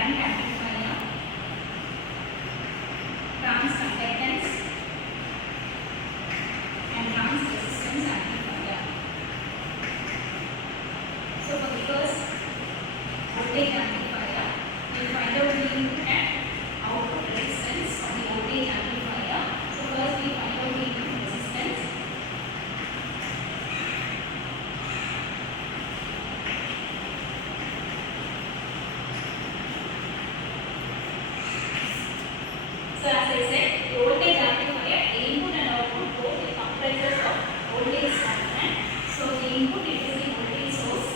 current amplifier, trans conductance and trans resistance amplifier. So for the first voltage amplifier, we find out the input and output resistance of the voltage amplifier. So first we find out the input resistance. So as I said, the voltage amplifier, the input and output both it comprises of voltage component. So the input it is the voltage source.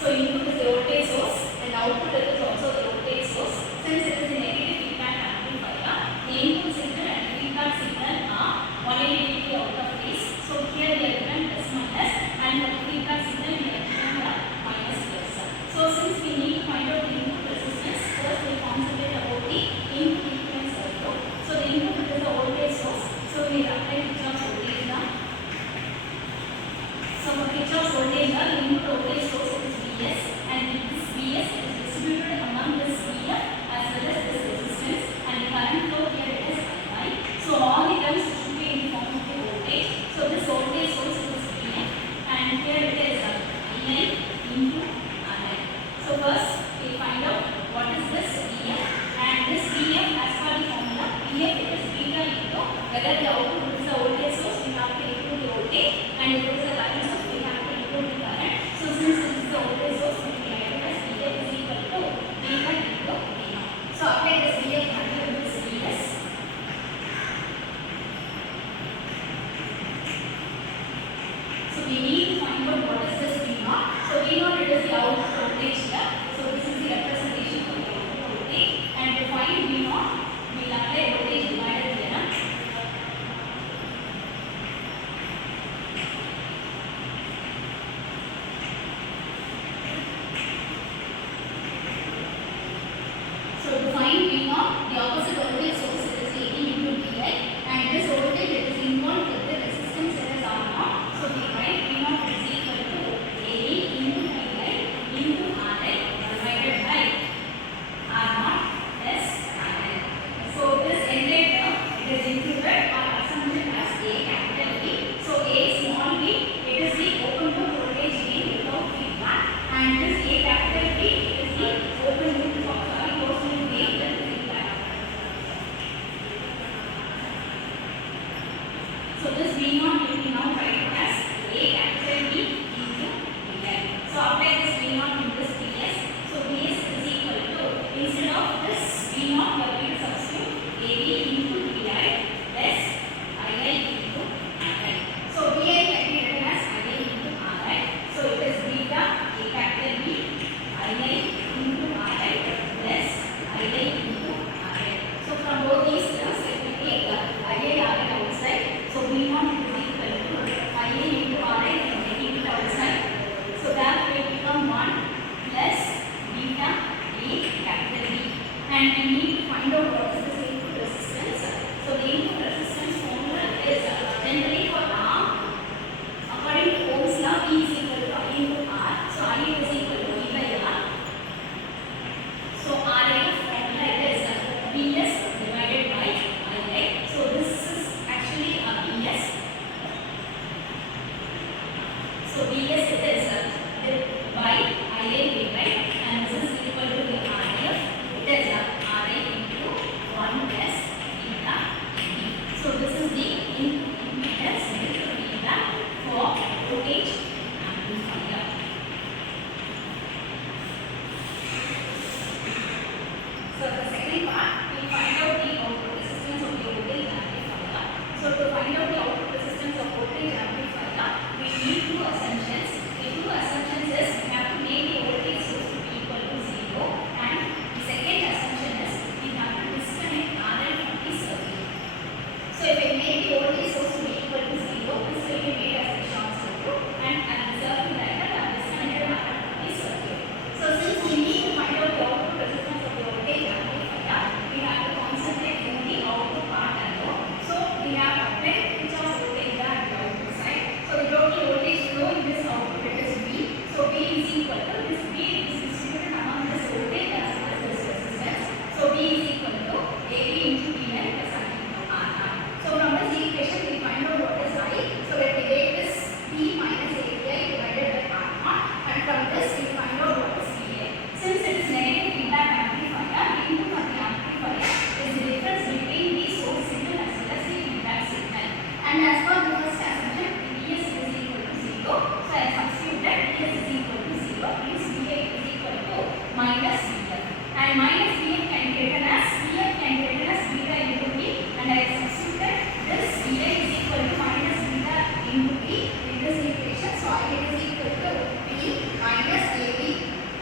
So input is the voltage source and output is also the voltage source. Since it is a negative feedback amplifier, the input signal and feedback signal are 180 degree out of phase. So here we are given plus minus, and for the feedback signal we are given the minus plus. So since we need to find out the input resistance, first we concentrate about the input equivalent circuit. So the input is the voltage source. So we apply Kirchhoff's voltage law. So for Kirchhoff's voltage law, the input voltage source is Vs, and this Vs is distributed among this Vf as well as this resistance, and the current flow here it is I. So all the terms should be in the form of the voltage. So this voltage source is Vf, and here it is I into Ri. So first we find out what is this Vf, and this Vf as per the formula, Vf it is beta into whether the output is the voltage source, we have to include the voltage, and if it is the current source, we have to include the current. So since this is the voltage source, we can write it as Vf is equal to beta into V0. So apply this Vf value in this Vs. So we need to find out what is this V0. So V0 it is the output voltage here. So this is the representation of the output voltage, and to find V0, we will apply voltage divider theorem. So to find V0, the opposite voltage source it is 80 into Vi, and this voltage it is involved with the resistance that is R0. So we write V0 is equal to 80 into Vi into Ri divided by R0 plus Ri. So this entire term it is included or assumption as A capital V. So A small v it is the open loop voltage gain without feedback, and this A capital V is the open loop closed loop gain with feedback. So this V0 will be now write as A capital V into Vi. So apply this V0 in this Vs. So Vs is equal to, instead of this V0 we are going to substitute AB into Vi plus Ii into Ri. So Vi can be written as Ii into Ri. So it is beta A capital V Ii into Ri plus Ii into Ri. So from both these terms, if we take Ii Ri outside, so V0 is equal to Ii into Ri, and taking it outside. So that will become 1 plus beta A capital V. And we need to find out what is this input resistance. So the input resistance formula is generally for R, according to Ohm's law, V is equal to I into R. So I is equal to V by R. So RF formula is Vs divided by Ii. So this is actually a Vs. So Vs it is by Ii divided, and this is equal to the RF. It is Ri into 1 plus beta AB. So this is the impedance into beta for voltage amplifier. So the second part, we find out the output resistance of the voltage amplifier. So to find out the output resistance of voltage amplifier, we need two assumptions. The two assumptions is we have to make the voltage source to be equal to 0, and the second assumption is we have to disconnect RL from the circuit. So if we make the voltage source to be equal to 0, this will be made as a short circuit, and at the circuit diagram I have disconnected RL from the circuit. So since we need to find out the output resistance and minus Vf can be written as beta into P, and I substituted this Vf is equal to minus beta into P in this equation. So I get is equal to P minus AB,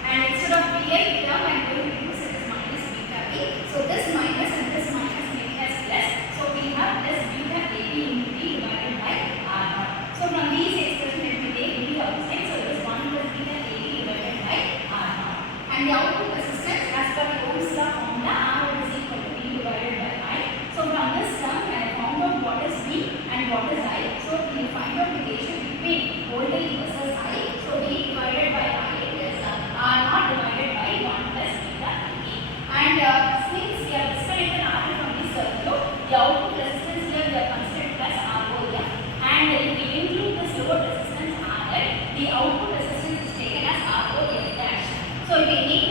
and instead of Pi term I am going to use it as minus beta P. So this minus and this minus make us plus. So we have this beta AB into P divided by R naught. So from these expressions let me take B outside. So it is 1 plus beta AB divided by R naught. And the output resistance as per the Ohm's law formula, R is equal to B divided by I. So from this term I have found out what is B and what is I. So we will find out the relation between voltage versus I. So B divided by I is R naught divided by 1 plus beta AB. And since we have disconnected R from this circuit, the output resistance here we have considered as ROF. And if we include this load resistance RL, the output resistance is taken as ROF dash. So if we